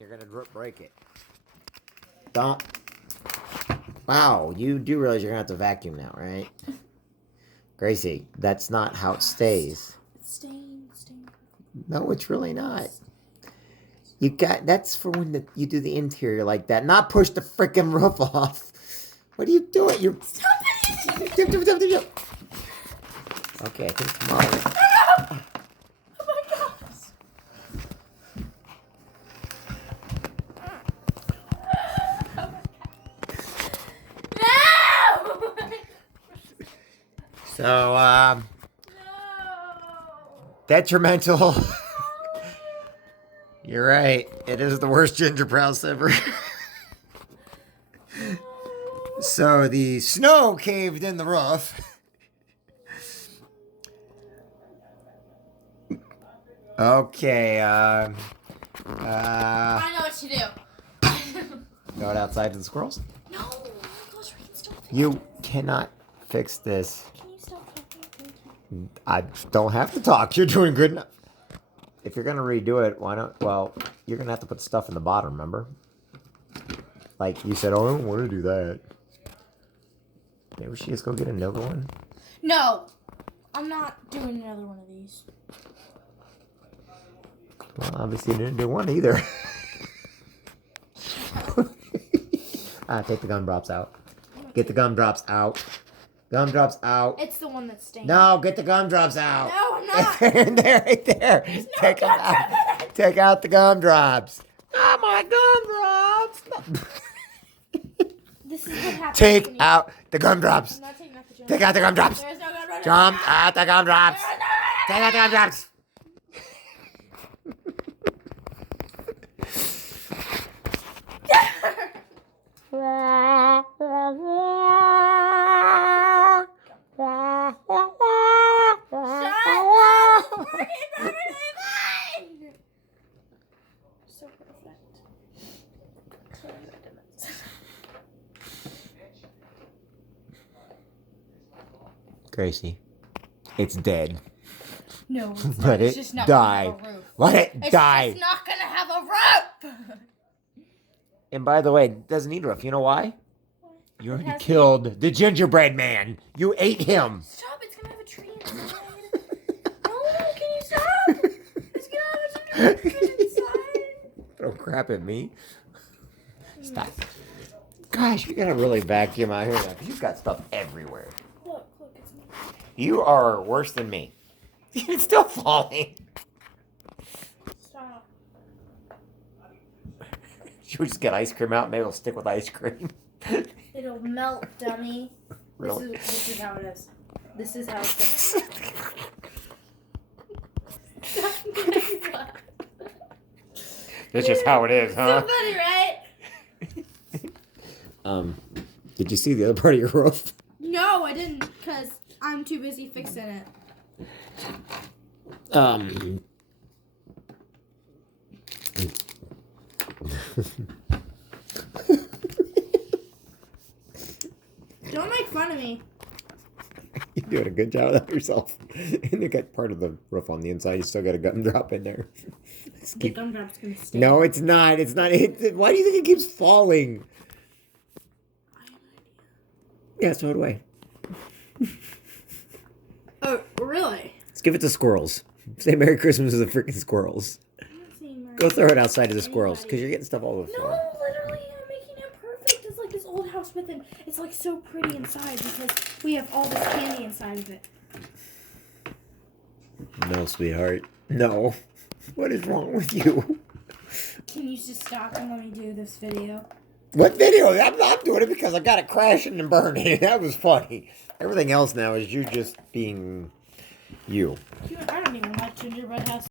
You're gonna break it. Don't. Wow, you do realize you're gonna have to vacuum now, right? Gracie, that's not how it stays. It's staying. No, it's really not. You got that's for when you do the interior like that. Not push the freaking roof off. What are you doing? You're Stop it! Okay, I think tomorrow. Oh my gosh! No! So, No! detrimental. You're right. It is the worst gingerbread house ever. So the snow caved in the roof. Okay, I know what to do. go outside to the squirrels. No! Oh my gosh, we can still fix You cannot fix this. Can you stop talking? Thank you. I don't have to talk. You're doing good enough. If you're gonna redo it, why not? Well, you're gonna have to put stuff in the bottom. Remember? Like you said, oh, I don't want to do that. Maybe we should just go get another one. No! I'm not doing another one of these. Well, obviously you didn't do one either. Take the gumdrops out. Get the gumdrops out. Gumdrops out. It's the one that's staying. No, get the gumdrops out. No, I'm not. In there, right there. No Take them out. gumdrops in it. Take out the gumdrops. Oh, my gumdrops. This is what happens. Take out the gumdrops. I'm not taking out the gumdrops. Take out the gumdrops. There's no gumdrops. Jump out the gumdrops. Take out the gumdrops. So perfect. Gracie, it's dead. No, it's not. Let It's it just not die. gonna have a roof. Let it It's die. just not gonna have a roof. And by the way, it doesn't need a roof. You know why? You already has killed the gingerbread man. You ate him. Stop! It's gonna have a tree inside. No, can you stop? It's gonna have a gingerbread inside. Throw crap at me. Stop. Gosh, you gotta really vacuum out here now because you've got stuff everywhere. Look, it's me. You are worse than me. It's still falling. Stop. Should we just get ice cream out? Maybe it'll stick with ice cream. It'll melt, dummy. Really? This is how it is. This is how it's gonna be. That's just how it is, huh? So funny, right? Did you see the other part of your roof? No, I didn't, because I'm too busy fixing it. Don't make fun of me. You're doing a good job of that yourself. And you got part of the roof on the inside. You still got a gumdrop in there. The gumdrop's gonna stay. No, it's not. It's not. Why do you think it keeps falling? Yeah, so do I. Oh, really? Let's give it to squirrels. Say Merry Christmas to the freaking squirrels. Go throw it outside to the squirrels because you're getting stuff all over the floor. No, literally, I'm making it perfect. It's like this old house with it. It's like so pretty inside because we have all this candy inside of it. No, sweetheart. No. What is wrong with you? Can you just stop and let me do this video? What video? I'm not doing it because I got it crashing and burning. That was funny. Everything else now is you just being you. I don't even like gingerbread house.